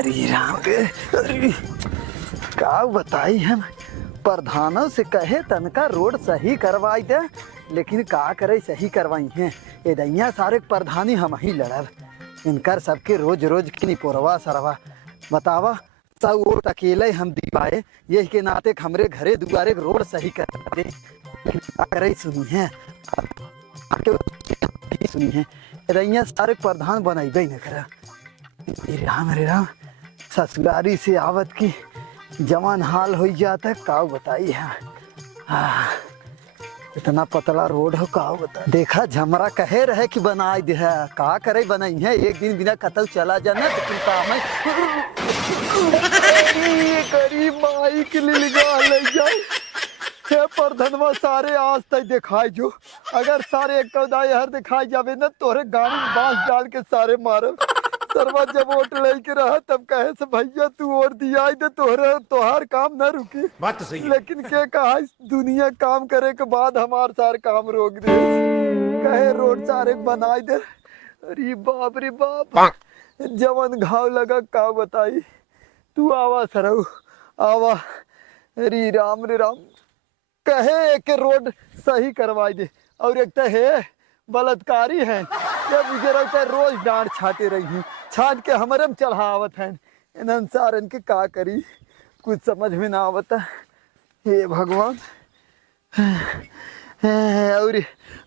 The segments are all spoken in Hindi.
अरे राम अरे का बताई हम प्रधानों से कहे तनका रोड सही करवाई दे, लेकिन का करे सही करवाई है। एदैया सारे प्रधानी हम ही लड़ब, इनकर सबके रोज रोज की निपोरवा सरवा बतावा। सब वोट अकेले हम दिवाए, यही के नाते हमरे घरे दुआरे रोड सही कर दे, लेकिन का करे सुनी है सुनी है। एदैया सारे प्रधान बनाइबे न करा। रे राम ससुरारी से आवत की जवान हाल हो जाता है। का बताई है इतना पतला रोड हो, का बता। देखा झमरा कहे रहे कि बनाई दे है, का करे बनाई है। एक दिन बिना कतल चला जाना तो कुल काम है। गरीब माई के लिए ले जाए प्रधनवा सारे आज तक दिखाई जो, अगर सारे एक हर दिखाई जावे न तोरे गाड़ी में बांस डाल के सारे मारे। सरवा जब वोट लेके रहा तब कहे से भैया तू और दिया दे तोहरे तोहार काम न रुकी। बात तो सही है। लेकिन क्या कहा दुनिया काम करे के बाद हमार सारे काम रोक दे, कहे रोड सारे बनाई दे। अरे बाप रे बाप जवन घाव लगा का बताई। तू आवा सरऊ आवा। अरे राम कहे एक रोड सही करवाई दे, और एक तो है बलात्कारी है, ये मुझे लगता है रोज डांट छाटे रही है, छाट के हमारे में चढ़ावत है। इन सारन के का करी कुछ समझ में ना आवता। हे भगवान और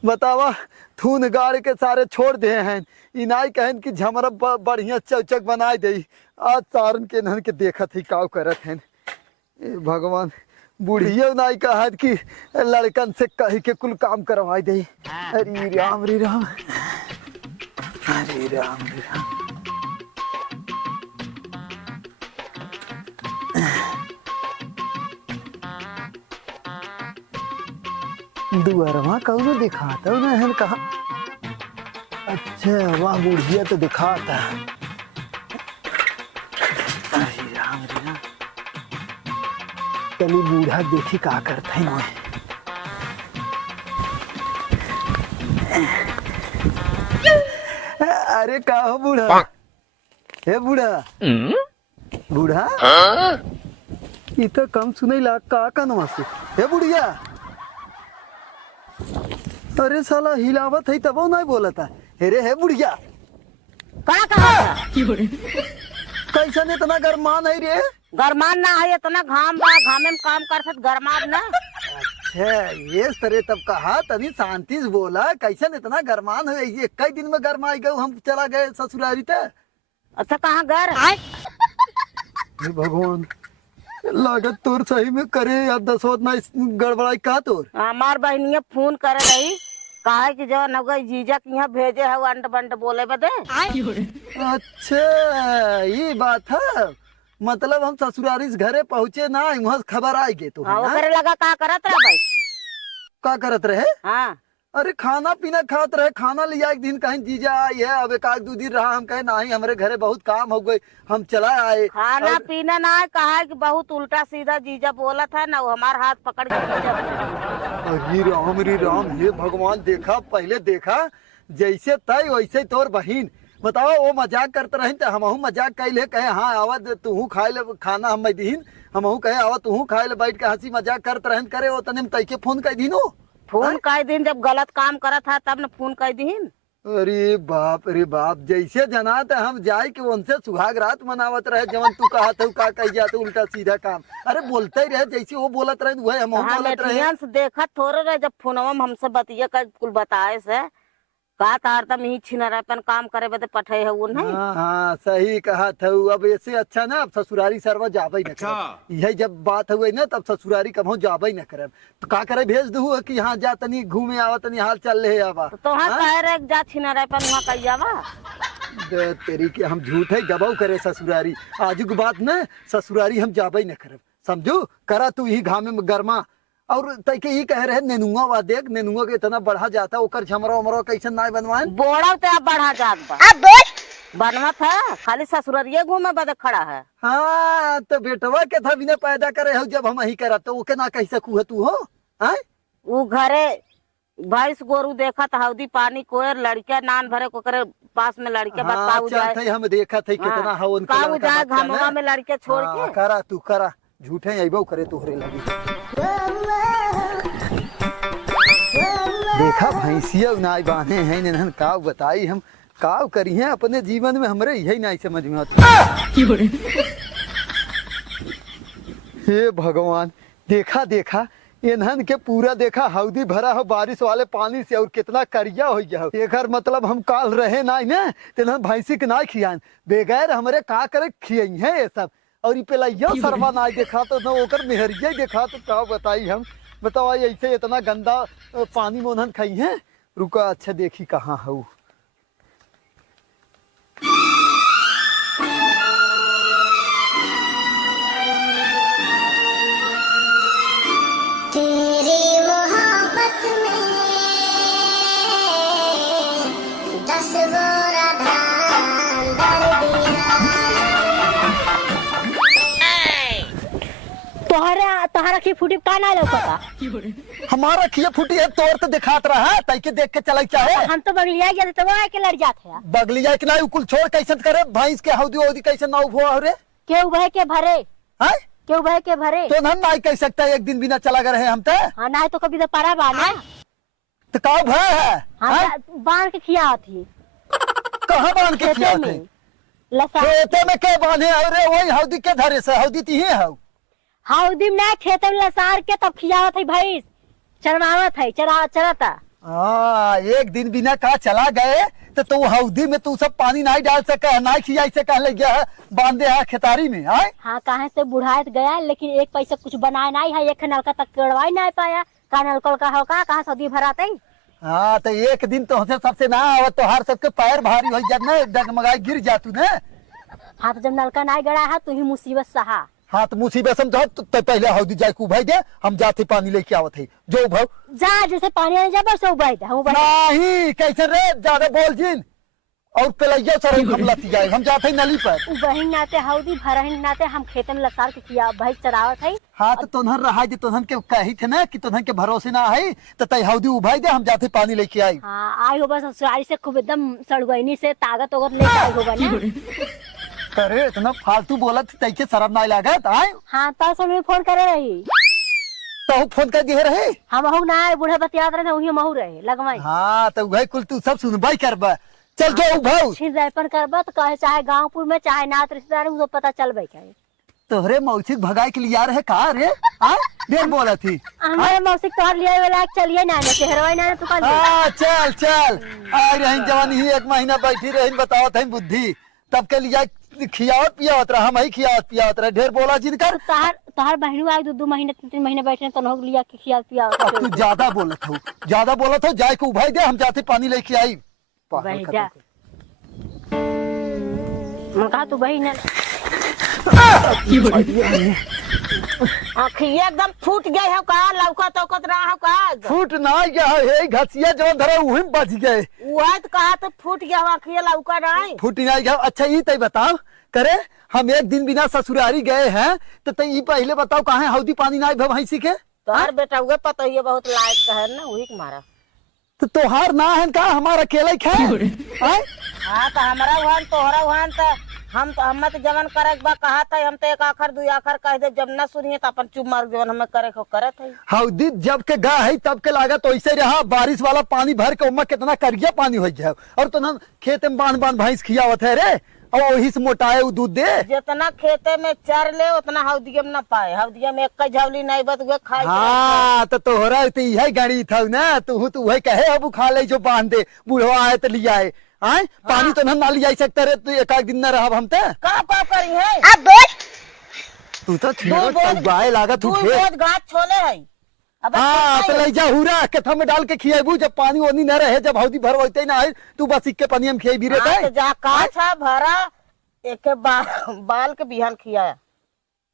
बतावा थून गाड़ के सारे छोड़ दे हैं। इनाई कहन कि झमरा बढ़िया चौचक बनाई दे। आज सारन के नहन के देखत ही काव करत हैं। भगवान बुढ़िया नाई कहा कि लड़कन से कही के कुल काम करवाई दे। अरे राम अरे राम। दुअरवा कौन दिखाता उन्हें कहा। अच्छा वहाँ बुढ़िया तो दिखाता। अरे राम चली बूढ़ा देखी का करते हैं। अरे का हो बूढ़ा, हे बूढ़ा बूढ़ा ये तो कम सुने ला का नमस्ते। हे बुढ़िया अरे साला हिलावत है तब नहीं बोलता। अरे हे बुढ़िया का कहा कैसा ने इतना गरमान है रे। गरमान ना है, इतना घाम बा, घामे में काम करत गरमान ना। अच्छा ये तरह तब कहा तनी शांति से बोला, कैसे इतना गरमान है। ये कई दिन में गरमाई गए हम चला गए ससुरारी ते। अच्छा कहाँ घर भगवान लागत तोर सही में करे या दसवत ना गड़बड़ाई का तोर। हमार बहनिया फोन करे रही, कहा कि जो नगर जीजा के यहाँ भेजे है अंड बंड बोले बदे। अच्छा ये बात है, मतलब हम ससुरारी से घरे पहुँचे ना वहाँ खबर आई गई तो लगा का करत रहे भाई। का करत रहे। हाँ अरे खाना पीना खात रहे, खाना लिया एक दिन कहीं जीजा आई है, अब एक दो दिन रहा। हम कहे नहीं हमारे घरे बहुत काम हो गए हम चला आए। खाना पीना ना कहा कि बहुत उल्टा सीधा जीजा बोला था ना, वो हमार हाथ पकड़ के। अरे राम हे भगवान। देखा पहले देखा जैसे तय वैसे तोर बहिन। बताओ वो मजाक करते रहे तो हमहू मजाक कैले, कहे हाँ आवा तू खाए ले खाना हम दीन। हमहू कहे आवा तू खाए ले, बैठ के हंसी मजाक करते रहे करे वो तने तय के फोन कर दीनो। फोन कई दिन जब गलत काम करा था तब न फोन कर दीन। अरे बाप जैसे जना था हम जाए कि उनसे सुहाग रात मनावत रहे। जवन तू कहा था का कह जाते उल्टा सीधा काम। अरे बोलते ही रहे जैसे वो बोलत रहे वही हम बोलत रहे। देखा थोड़े रहे जब फोनवा में हमसे बतिया कर कुल बताए से का तार तम ही छिनरापन काम करे बदे पठे है वो नहीं। हाँ सही कहा था। अब ऐसे अच्छा ना अब ससुरारी सरवा जाबे न करे। यही जब बात हुई ना तब ससुरारी कभो जाबे न करे तो का करे भेज दू कि यहाँ जा तनी घूमे आवा तनी हाल चल ले आवा। तो हाँ कह रहे जा छिनरापन वहाँ कही जावा। तेरी के हम झूठ है गबाऊ करे ससुरारी। आजू की बात न ससुरारी हम जाबे न करे समझू। करा तू ही घामे में गरमा और तय के ही कह रहे नेनुआ वा देख नेनुआ के इतना बढ़ा जाता ओकर झमरा उमरा कैसे ना बनवाए। बोड़ा तो अब बढ़ा जात बा बनवा था खाली ससुरारिये घूमे बदे खड़ा है। हाँ तो बेटवा के था बिना पैदा करे हो जब हम ही करा तो ओके ना कह सकू है तू हो। वो घरे भैंस गोरू देखा तो हौदी पानी कोयर लड़का नान भरे को करे पास में लड़के बस काऊ जाए हम देखा थे कितना हवन का काऊ जाए घमवा में लड़के छोड़ के करा तू करा झूठे अइबो करे तोहरे लगी देखा भैंसिया नाई बांधे हैं इन्हन काव बताई हम काव करी हैं अपने जीवन में हमरे यही नहीं समझ में आती। हे भगवान देखा देखा इन्हन के पूरा देखा हौदी भरा हो बारिश वाले पानी से और कितना करिया हो गया एकर मतलब हम काल रहे नाई ना इन्हन भैंसी के नाई खियान बेगैर हमरे का करे खियई है ये सब और ये पेला यो सरवा नाई देखा तो न ओकर मेहरिया देखा तो का बताई हम बताओ ऐसे इतना गंदा पानी में उन्हन खाई है रुका अच्छा देखी कहाँ हूँ तोहरा की फूटी का ना लौकता हमारा खिया फूटी है तोर तो दिखात रहा है तई के देख के चलाई चाहे हम तो बगलिया गए तो वो के लड़ जात है बगलिया के ना कुल छोड़ कैसे करे भैंस के हौदी हौदी कैसे ना हो रे के उभे के भरे हैं के उभे के भरे तो हम नहीं कह सकता एक दिन बिना चला गए हम तो हां ना तो कभी तो पारा बाना तो का भय है हां बांध के खिया थी कहां बांध के खिया थे लसा खेते में के बांधे अरे वही हौदी के धरे से हौदी तीहे हौ हौदी में खेत में लसार के तब खियावत है भैंस चरवावत है चराता एक दिन बिना का चला गए तो तू हौदी में तू सब पानी नहीं डाल सके ना खिया से कह ले गया बांधे है खेतारी में आए हाँ कहाँ से बुढ़ात गया लेकिन एक पैसा कुछ बनाया नहीं है एक नलका तक कड़वाई नहीं पाया का नलकल का होगा कहाँ सदी भराते हाँ तो एक दिन तो सबसे ना आवत तो हर सबके पैर भारी हो जात ना डगमगाई गिर जातू ने हाँ तो जब नलका नहीं गड़ा है तो ही मुसीबत सहा हाँ तो मुसीबत समझो तो पहले हौदी जाए को भाई दे हम जाते पानी लेके आवत है जो भाव जा जैसे पानी आने जा बस उबाई दे हम नहीं कैसे रे ज्यादा बोल जिन और पेलैया सर हम लती जाए हम जाते नली पर बहिन नाते हौदी भरहिन नाते हम खेतन लसार के किया भाई चरावत है हाँ तो तोहर रहा जे तोहन के कही थे ना कि तोहन के भरोसे ना है तो तई हौदी उभाई दे हम जाते पानी लेके आई हाँ आई हो बस ससुराली से खूब एकदम सड़गैनी से ताकत वगत लेके आई होगा ना अरे इतना फालतू बोलत तई के शर्म ना लागत आए हाँ तो सुन फोन करे रही तो फोन कर दिए रहे हम हूं ना बूढ़े बतियात रहे वही महू रहे लगवाई हाँ तो वही कुल तू सब सुनबाई करबा चल जो भाव छिड़ैपन करबा तो कहे चाहे गांवपुर में चाहे नात रिश्तेदार में पता चलबे के तोहरे मौसिक भगाई के लिए आ रहे का रे हां देर बोला थी हमारे मौसिक तोहर लिए वाला चलिए ना चेहरवाई ना तू कल हां चल चल आ रही जवानी ही एक महीना बैठी रही बताओ थे बुद्धि तब के लिए खियावत पियावत रहा हम ही खियावत पियावत रहे ढेर बोला जिनकर तोहर बहनू आए 2 महीने 3 महीने बैठे तो नोग लिया के खियावत पियावत तू ज्यादा बोलत हो जाए को उभाई दे हम जाते पानी लेके आई बैठा मैं कहा तू बहन आखिया एकदम फूट गए हो का लौका तौकत रहा हो का फूट ना गया है घसिया जो धरा वही बच गए वह तो कहा तो फूट गया आखिया लौका नहीं फूट ना गया अच्छा ये तय बताओ करे हम एक दिन बिना ससुरारी गए हैं तो तय पहले बताओ कहाँ हौदी पानी ना भैंसी के तोहर बेटा हुए पता ही बहुत लायक है ना वही के मारा तो तोहार ना है का हमारा अकेले खे हाँ तो हमारा वहां तोहरा वहां तो हम तो जवन करे बा कहा था हम तो एक आखर 2 आखर कह दे जब न सुनिए तो अपन चुप मार जवन हमें करे को करे थे हौदी जब के गा है तब के लागा तो ऐसे रहा बारिश वाला पानी भर के उम्मा कितना करिया पानी हो गया और तो ना खेत में बांध भैंस खियावत है रे और वही से मोटाए दूध दे जितना खेते में चर ले उतना हौदिया में न पाए हौदिया में एक झवली नहीं बत हुए खाए हाँ तो तोहरा तो यही गणित था ना तू वही कहे अब खा ले जो बांध दे बूढ़वा आए तो लिया है आए पानी तो हम ना लिया सकते रे तू एक दिन न रहा हम का करी है अब बोल तू तो गाय लागा तू बहुत गाछ छोले है अब हाँ तो ले जा हुरा के में डाल के खियाबू जब पानी ओनी न रहे जब हौदी भरवते ना है तू बस इक्के पानी हम खियाई भी रहता है जा काछा भरा एक बाल के बिहान खियाया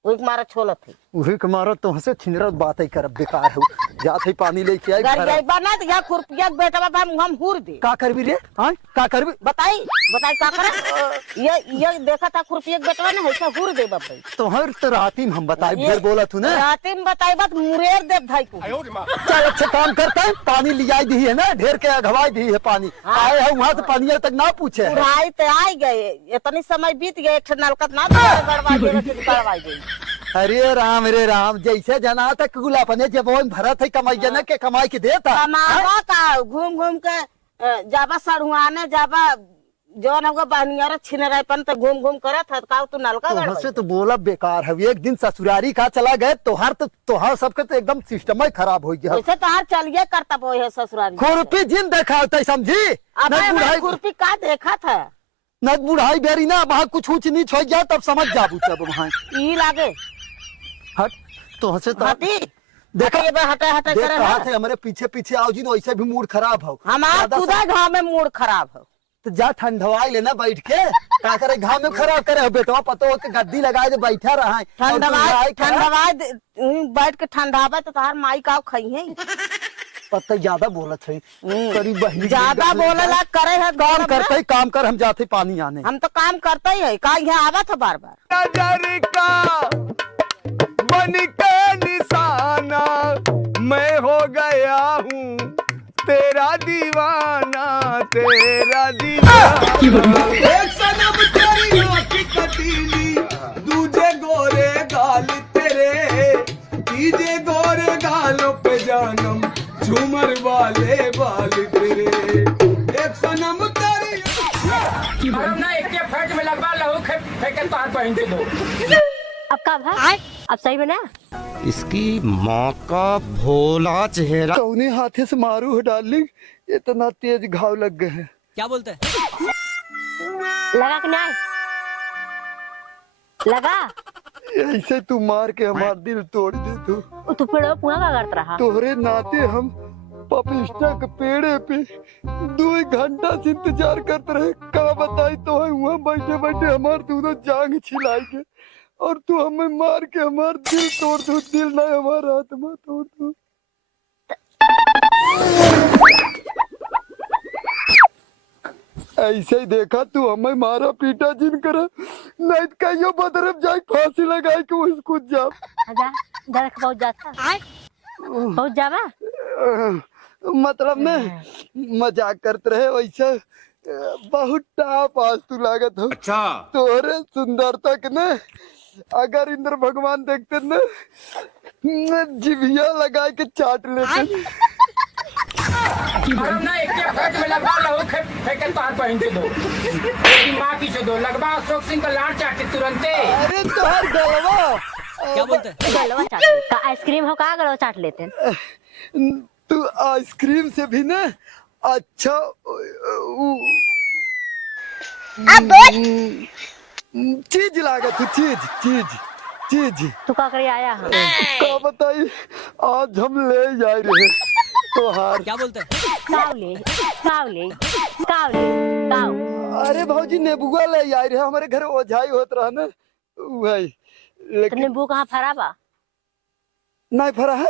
वही मारा छोला थी वही के मारा तो हसे छिनरत बात ही कर बेकार हो जात है पानी लेके आई घर जाई बना तो या खुरपिया बेटा बाबा हम हुर दे का करबी रे हां का करबी बताई बताई का करे। ये देखा था खुरपी एक बेटवा ने ऐसा हुर दे बाबू। तोहर तो राती में हम बताई फिर बोला तू ना राती में बताई बात मुरेर दे भाई को। चल अच्छा काम करता है, पानी लिया दी है ना, ढेर के अगवाई दी है पानी। आए है वहाँ से पानी तक ना पूछे है। उड़ाई तो आई गए, इतनी समय बीत गए, एक नलका ना गड़वाई गई। अरे राम जैसे जना तक गुलापने जब वो भरा थे कमाई जना के कमाई के देता कमावा का घूम घूम के जाबा सड़ुआने जाबा जौन होगा बहनियारा छिनरापन तो घूम घूम करत है का तू नलका गड़वाई। से तो बोला बेकार है, एक दिन ससुरारी का चला गए तोहार सबके तो एकदम सिस्टम ही खराब हो गया। ऐसे तोहार चलिए करता वो है ससुरारी। खुरपी जिन देखा होता समझी अब खुरपी का देखा था न बुढ़ाई बेरी ना वहाँ कुछ ऊंच नीच हो गया तब समझ जाबू तब वहाँ ई लागे हट तो हंसे तो हटी देखा हटे हटे करे कहा थे हमारे पीछे पीछे आओ जी तो वैसे भी मूड खराब हो। हमारा खुदा घाव में मूड खराब हो तो जा ठंडवाई लेना बैठ के क्या करे घाव में खराब करे हो बेटवा पतो के गद्दी लगाए बैठा रहा ठंडवाई बैठ के ठंडावे तो तार माई का खाई है। पता ज्यादा बोलत है करीब बहनी ज्यादा बोलेला करे है काम करते ही काम कर हम जाते पानी आने। हम तो काम करते ही है का यहाँ आवा था बार बार नजर का बन के निशाना मैं हो गया हूँ तेरा दीवाना एक सनम तेरी आँख कटीली दूजे गोरे गाल तेरे तीजे गोरे गालों पे जानम झूमर वाले बाल तेरे एक सनम तेरी ना एक फट में लगवा लहू फेंके तार पहन के दो। अब का भाई अब सही बना। इसकी माँ का भोला चेहरा कौने हाथे से मारू है डार्लिंग, इतना तेज घाव लग गए हैं। क्या बोलते हैं? लगा कि नहीं लगा? ऐसे तू मार के हमारा दिल तोड़ दे तू पेड़ो पुआ का करता रहा। तोहरे नाते हम पपिस्टा के पेड़े पे 2 घंटा से इंतजार करते रहे। का बताई तो है वहाँ बैठे बैठे हमारे दोनों जांग छिलाई के और तू हमें मार के हमारा दिल तोड़ दो। दिल ना हमारा आत्मा तोड़ दो। ऐसे ही देखा तू हमें मारा पीटा जिन करा नहीं कहियो बदरब जाए फांसी लगाए के उसको जा पहुंच जाता पहुंच जावा। मतलब ने मजाक करते रहे वैसे बहुत टाप आज तू लागत हो। अच्छा तोरे सुंदरता के ने अगर इंद्र भगवान देखते न जिभिया लगा के चाट लेते। ना एक फट में लगवा लहू फेंके तार पहन के दो। माँ की दो लगवा अशोक सिंह का लाड़ चाटे तुरंते। अरे तोहर गलवा क्या बोलते हैं? गलवा चाट लेते आइसक्रीम हो का गलवा चाट लेते हैं। तू आइसक्रीम से भी ना अच्छा चीज लागत तू चीज चीज चीज तू का करे आया हम का बताई आज हम ले जा रहे तो हार। क्या बोलते हैं? कावले कावले कावले काव। अरे भौजी नेबुआ ले जा रहे हमारे घर ओझाई होत रहा ना वही तो लेकिन नींबू कहाँ फरा बा? नहीं फरा है।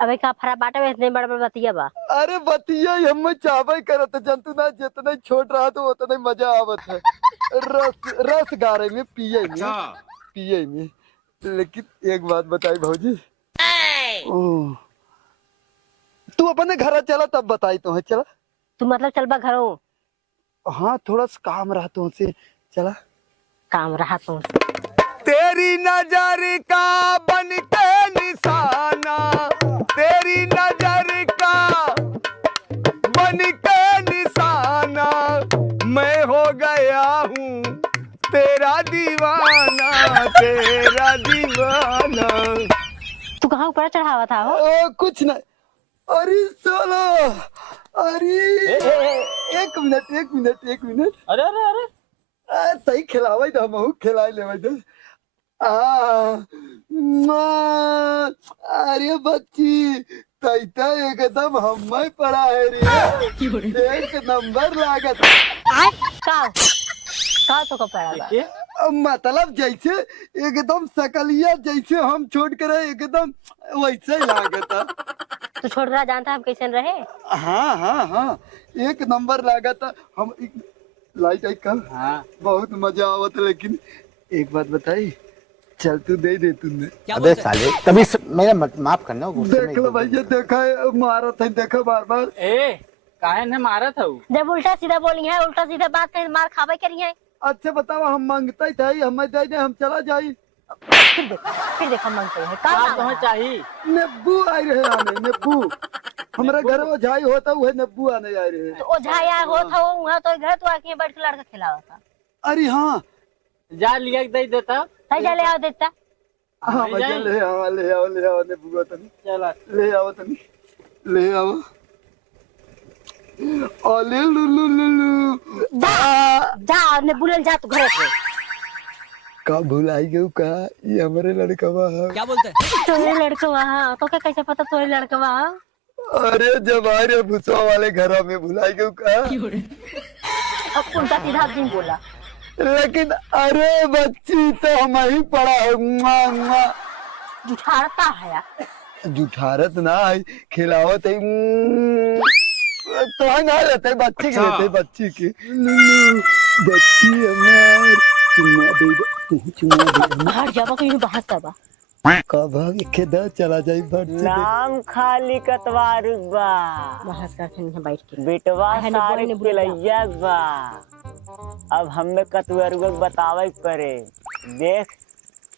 अबे का फरा बाटे में इतने बड़ा बड़ा बतिया बा। अरे बतिया हम चावई करत जंतु ना जितना छोट रहा तो उतना ही मजा आवत है। रस रस गारे में पिए में। लेकिन एक बात बताई भौजी तू अपने घर चला तब बताई तो है चला। तू मतलब चल बा घरों? हाँ थोड़ा सा काम रहा तो से चला। काम रहा तो तेरी नजर का बन के निशाना तेरी नजर का बन के निशाना मैं हो गया हूँ तेरा दीवाना तू कहाँ ऊपर चढ़ावा था हो? कुछ नहीं। अरे सोलो अरे एक मिनट अरे अरे अरे सही खिलावे तो हम खिलाए ले तो अरे बच्ची तैता एकदम हम पड़ा है रे। एक नंबर लागत का तो पड़ा बा? मतलब जैसे एकदम सकलिया जैसे हम छोड़ कर एकदम वैसे ही लागत। तू छोड़ रहा जानता हम कैसे रहे? हाँ एक नंबर लागत। हम लाइट आई कल हाँ बहुत मजा आवत, लेकिन एक बात बताई, चल तू दे दे तूने। अबे साले तभी मेरा माफ करना, गुस्से में देख लो भैया, देखा है मारा था, देखा बार बार। ए काहे ने मारा था वो? जब उल्टा सीधा बोली है, उल्टा सीधा बात कर मार खावे करी है। अच्छा बताओ, हम मांगता ही था, हमें दे दे, हम चला जाई। फिर देखो मांगते हैं का आप तुम्हें चाहिए? नेब्बू आई रहे आने, नेब्बू हमारे घर वो झाई होता हुए नेब्बू आने आए रहे। तो ओ झाया हो था वो वहां तो घर तो आके बैठ के लड़का खिलावा था। अरे हाँ जा लिया के दे देता। सही जा ले आओ देता। हाँ भैया ले आओ, ले आओ, ले आओ नेब्बू तनी, चला ले आओ तनी, ले आओ। ओले लू लू लू लू जा ने बुलल जा तू घर पे। का भुलाई गयो का, ये हमारे लड़का है। क्या बोलते हैं? तोरे लड़का वहां तो क्या कैसे पता तोरे लड़का वहां? अरे जब आ रहे भुसवा वाले घर में भुलाई गयो का। अब उल्टा सीधा दिन बोला। लेकिन अरे बच्ची तो हम ही पड़ा है, जुठारता है जुठारत ना है, खिलावत है, तो है ना रहते बच्ची के, रहते बच्ची के। लुलु बच्ची हमार, चुम्मा दे दे, तू चुम्मा दे। बाहर जावा कहीं बाहर जावा। कब भाग खेदा चला जाई बच्ची। नाम खाली कतवार बा, बाहर का नहीं बैठ के बेटवा है ना, सारे बोले ने पिलैया बा। अब हमें कतवारुआ बतावे परे। देख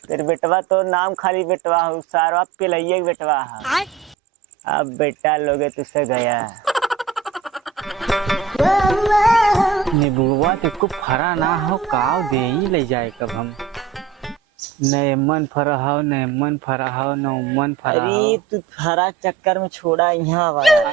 तेरे बेटवा तो नाम खाली बेटवा हो, सारा पिलैया के बेटवा है। अब बेटा लोगे तुझसे गया। निबुआ तेको फरा ना हो काव दे ही ले जाए कब हम। नए मन फरा हो, नए मन फरा हो, न मन फरा हो। अरे तू हरा चक्कर में छोड़ा यहाँ वाला।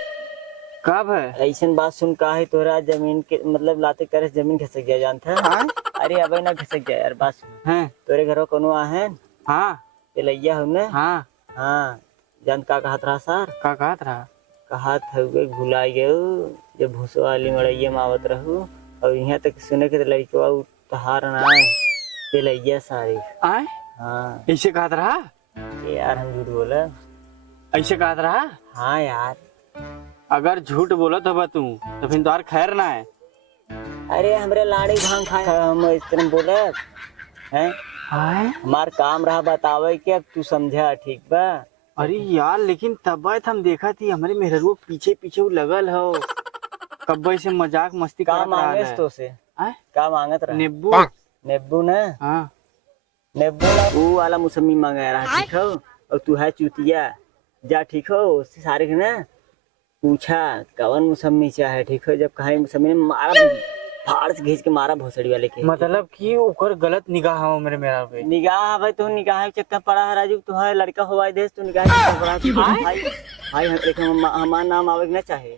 कब है? ऐसन बात सुन का है तोरा जमीन के मतलब लाते करे जमीन घिसक गया जानता। अरे अब ना घिसक गया यार, बात सुन। हैं? तोरे घर कोनो आहे हाँ पिलैया हो ने? हाँ हाँ जान का कहत रहा सर, का कहत रहा? कहत हुए भुलाई गयो जब भूसो वाली मड़ैया मावत रहू। और यहाँ तक सुने के लड़कवा तहार ना पिलैया सारी। आए हाँ ऐसे कहत रहा? यार हम झूठ बोला? ऐसे कहत रहा? हाँ यार। अगर झूठ बोलत हो तू तो फिर द्वार खैर ना है। अरे हमरे लाड़ी भांग खाए हम इस तरह बोला है। हमार काम रहा बतावे के, अब तू समझा ठीक बा। अरे यार लेकिन तब हम देखा थी हमारे मेहररुआ पीछे पीछे वो लगल हो, कब से मजाक मस्ती का करत मांगे रहा है। तो से आए? का मांगत रहा? नींबू। नेब्बू ना, हाँ नेब्बू ना वो वाला मौसमी मांगा रहा ठीक हो। और तू है चूतिया, जा ठीक हो उससे सारे के ना पूछा कवन मौसमी चाहे ठीक हो। जब कहा मौसमी ने मारा फाड़ से घींच के मारा भोसड़ी वाले के। मतलब कि ओकर गलत निगाह हो मेरे मेरा पे। निगाह भाई तू निगाह के चक्कर पड़ा है राजू। तू है लड़का हो देश, तू निगाह के चक्कर पड़ा है। भाई भाई हमारा नाम आवे ना चाहे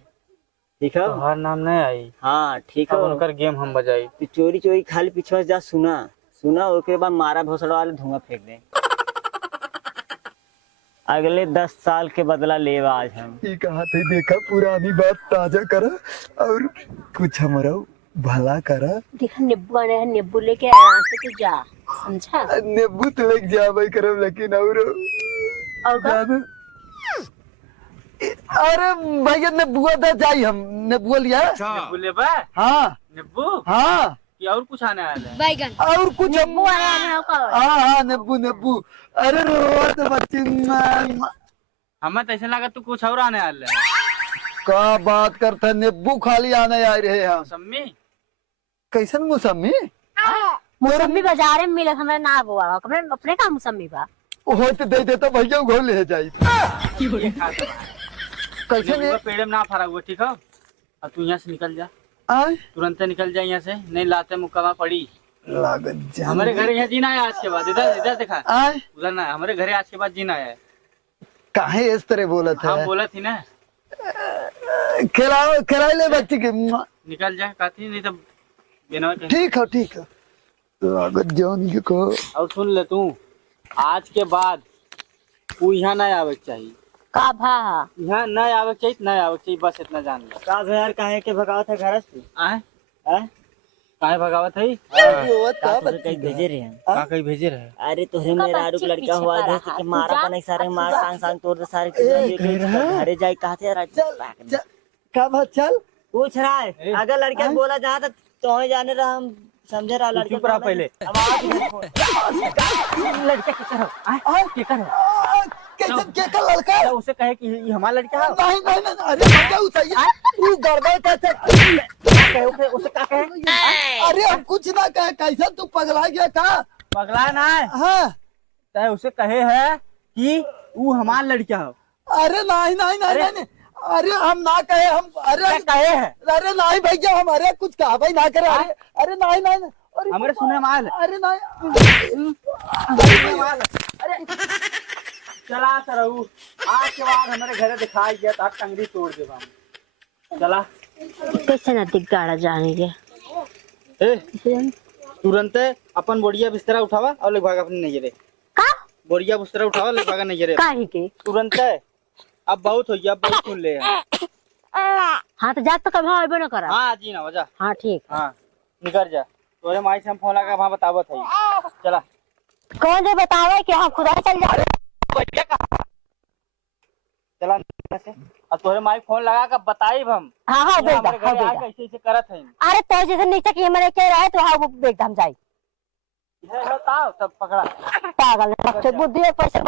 ठीक है। हर नाम नहीं आई। हाँ ठीक है। उनकर गेम हम बजाई। तू चोरी चोरी खाली पीछे जा सुना सुना, उसके बाद मारा भोसड़ा वाले धुआं फेंक दे। अगले 10 साल के बदला लेवा आज हम। ये कहा थे, देखा पुरानी बात ताजा करा और कुछ हमारा भला करा। देखा नींबू आने हैं, नींबू लेके आराम से तू जा, समझा? नेब्बू तो लेके जावे करब, लेकिन और का? अरे भैया नेब्बू दा जाई, हम नेब्बू लिया। नींबू ले बा? हाँ नींबू हाँ, कि और कुछ आने वाला है? बैगन और कुछ नींबू आने हैं का? हाँ हाँ नेब्बू नेब्बू। अरे रो तो बच्ची हमें तो ऐसा लगा तू कुछ और आने वाला है। का बात करता, नेब्बू खाली आने आए रहे हम। मौसमी कैसन मौसमी? मौसमी बाजार में मिले हमें ना बुआ अपने का मौसमी बा हो तो दे देता भैया, घर ले जाई। कैसे नींबू का पेड़ में ना फरा हुआ ठीक है। अब तू यहाँ से निकल जा, आए तुरंत निकल जा यहाँ से, नहीं लाते मुक्कामा पड़ी। लागत जा हमारे घर यहाँ जीना है आज के बाद। इधर इधर देखा, आए उधर ना, हमारे घर आज के बाद जीना है। काहे इस तरह बोला था? हम बोला थी ना खिलाओ ले बच्ची के। निकल जा, कहती नहीं तो बिना कहे। ठीक है ठीक है, लागत जानी को। और सुन ले तू, आज के बाद तू यहाँ नहीं आवे के चाहिए। का भा यहाँ नहीं आवे के चाहिए, नहीं आवे के चाहिए, बस इतना जान ले। का यार काहे के भगावत है घर से? आए हैं? काहे भगावत है? का तुझे कहीं भेजे रहे हैं? का कहीं भेजे रहे? अरे तोहरे मेरा आरुक लड़का हुआ देश के मारा बने सारे मार सांग सांग तोड़ सारे घरे जाए कहते राज। का बात चल? पूछ रहा है अगर लड़का बोला जहाँ तक तो जाने रहा हम समझे रहा लड़के चुप रहा पहले। लड़का किधर हो? किधर है? कैसे क्या का लड़का है? उसे कहे कि ये हमारा लड़का है। नहीं नहीं नहीं, अरे क्या सही है तू गड़बड़ कैसे? कहे उसे क्या कहे? अरे हम कुछ ना कहे, कैसे तू पगला गया का? पगला ना है। हाँ चाहे उसे कहे है कि वो हमारा लड़का हो। अरे नहीं नहीं नहीं नहीं नहीं, अरे हम ना कहे, हम अरे क्या कहे है? अरे नहीं भैया हमारे कुछ कहा भाई ना करे। अरे अरे नहीं नहीं नहीं, अरे हमारे सुने माल। अरे नहीं अरे चला सरऊ आज के बाद हमारे घर दिखाई गया तो टंगड़ी तोड़ दे हम। चला कैसे ना दिगाड़ा जाएंगे। ए तुरंत अपन बोरिया बिस्तरा उठावा और ले भागा अपने नजरे। का बोरिया बिस्तरा उठावा ले भागा नजरे काहे के? तुरंत। अब बहुत हो गया, अब बहुत सुन ले। हाँ तो जा तो कभी आइबो ना करा। हाँ जी ना वजह। हाँ ठीक। हाँ निकल जा। तोरे माई से हम फोन लगा वहाँ बतावत है। चला कौन जो बतावे कि हम खुदा चल जा। चला से और तोरे माई फोन लगा कर बताई हम। हाँ हाँ बेटा, हमारे हाँ घर बेटा। कैसे ऐसे करत है। अरे तो जैसे नीचे की मैंने कह रहा है तो हाँ वो बेटा हम जाए। तब पकड़ा पागल है, बुद्धि है पैसे